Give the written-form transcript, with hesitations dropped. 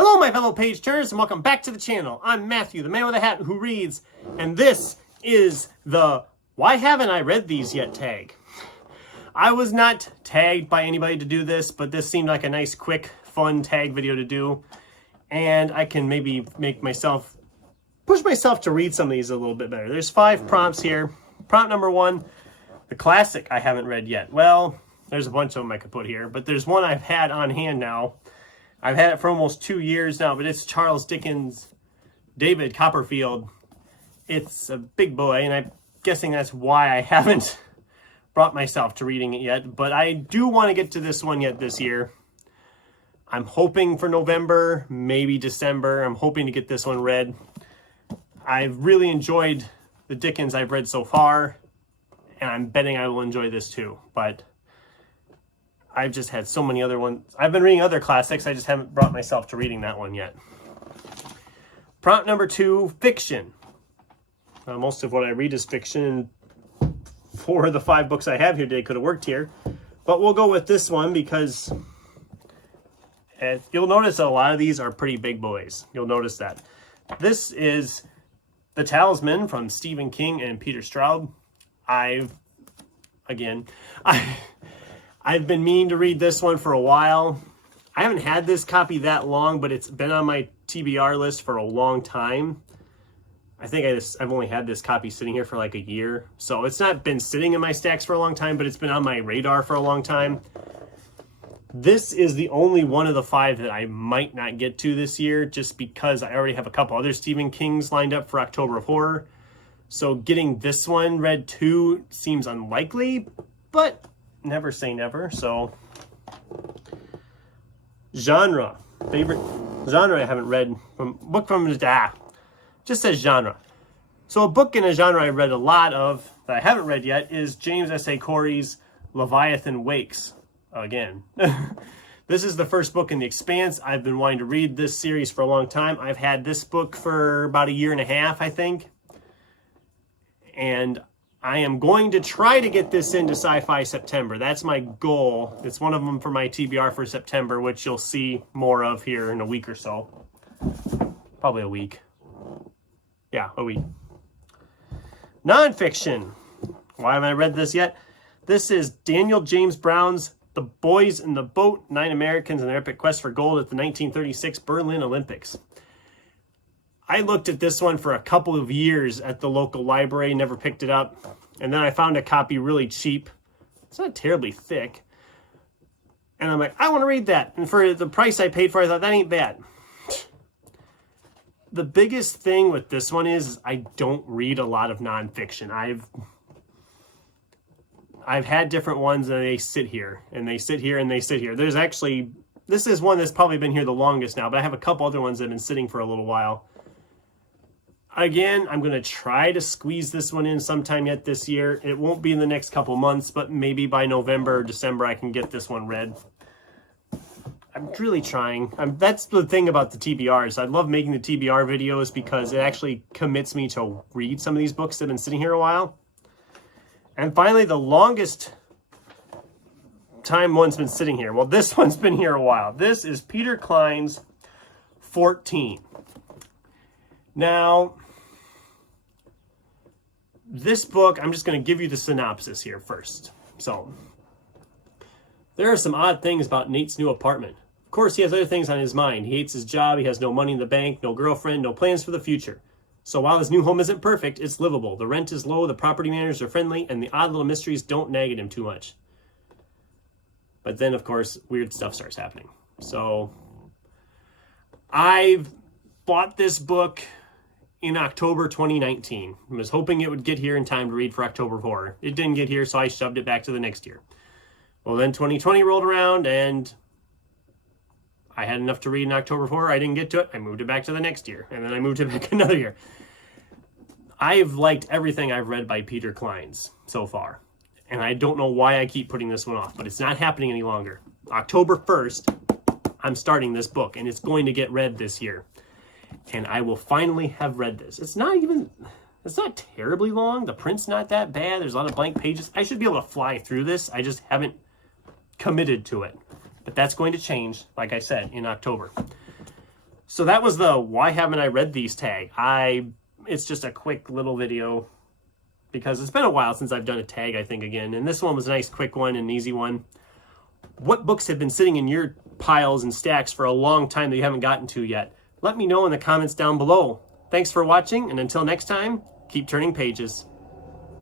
Hello, my fellow page turners, and welcome back to the channel. I'm Matthew, the man with a hat who reads, and this is the Why Haven't I Read These Yet tag. I was not tagged by anybody to do this, but this seemed like a nice, quick, fun tag video to do, and I can maybe push myself to read some of these a little bit better. There's 5 prompts here. Prompt number 1, the classic I haven't read yet. Well, there's a bunch of them I could put here, but there's one I've had on hand now. I've had it for almost 2 years now, but it's Charles Dickens' David Copperfield. It's a big boy, and I'm guessing that's why I haven't brought myself to reading it yet. But I do want to get to this one yet this year. I'm hoping for November, maybe December. I'm hoping to get this one read. I've really enjoyed the Dickens I've read so far, and I'm betting I will enjoy this too. But I've just had so many other ones. I've been reading other classics. I just haven't brought myself to reading that one yet. Prompt number 2, fiction. Most of what I read is fiction. 4 of the 5 books I have here today could have worked here. But we'll go with this one because you'll notice a lot of these are pretty big boys. You'll notice that. This is The Talisman from Stephen King and Peter Straub. I've been meaning to read this one for a while. I haven't had this copy that long, but it's been on my TBR list for a long time. I think I've only had this copy sitting here for like a year. So it's not been sitting in my stacks for a long time, but it's been on my radar for a long time. This is the only one of the 5 that I might not get to this year, just because I already have a couple other Stephen Kings lined up for October of Horror. So getting this one read too seems unlikely, but never say never. So genre, favorite genre I haven't read, just says genre. So a book in a genre I read a lot of that I haven't read yet is James S.A. Corey's Leviathan Wakes. Again, this is the first book in The Expanse. I've been wanting to read this series for a long time. I've had this book for about a year and a half, I think. And I am going to try to get this into Sci-Fi September. That's my goal. It's one of them for my TBR for September, which you'll see more of here in a week or so. Probably a week. Yeah, a week. Nonfiction. Why haven't I read this yet? This is Daniel James Brown's The Boys in the Boat, 9 Americans and Their Epic Quest for Gold at the 1936 Berlin Olympics. I looked at this one for a couple of years at the local library, never picked it up. And then I found a copy really cheap. It's not terribly thick. And I'm like, I want to read that. And for the price I paid for it, I thought, that ain't bad. The biggest thing with this one is I don't read a lot of nonfiction. I've had different ones and they sit here and they sit here and they sit here. There's actually, this is one that's probably been here the longest now, but I have a couple other ones that have been sitting for a little while. Again, I'm going to try to squeeze this one in sometime yet this year. It won't be in the next couple months, but maybe by November or December I can get this one read. I'm really trying. That's the thing about the TBRs. I love making the TBR videos because it actually commits me to read some of these books that have been sitting here a while. And finally, the longest time one's been sitting here. Well, this one's been here a while. This is Peter Cline's 14. Now, this book, I'm just going to give you the synopsis here first. So, there are some odd things about Nate's new apartment. Of course, he has other things on his mind. He hates his job, he has no money in the bank, no girlfriend, no plans for the future. So while his new home isn't perfect, it's livable. The rent is low, the property managers are friendly, and the odd little mysteries don't nag at him too much. But then, of course, weird stuff starts happening. So, I've bought this book in October 2019. I was hoping it would get here in time to read for October of Horror. It didn't get here, so I shoved it back to the next year. Well, then 2020 rolled around, and I had enough to read in October of Horror. I didn't get to it. I moved it back to the next year, and then I moved it back another year. I've liked everything I've read by Peter Cline's so far, and I don't know why I keep putting this one off, but it's not happening any longer. October 1st, I'm starting this book, and it's going to get read this year. And I will finally have read this. It's not terribly long. The print's not that bad. There's a lot of blank pages. I should be able to fly through this. I just haven't committed to it. But that's going to change, like I said, in October. So that was the Why Haven't I Read These tag. It's just a quick little video because it's been a while since I've done a tag, I think, again. And this one was a nice quick one, an easy one. What books have been sitting in your piles and stacks for a long time that you haven't gotten to yet? Let me know in the comments down below. Thanks for watching, and until next time, keep turning pages.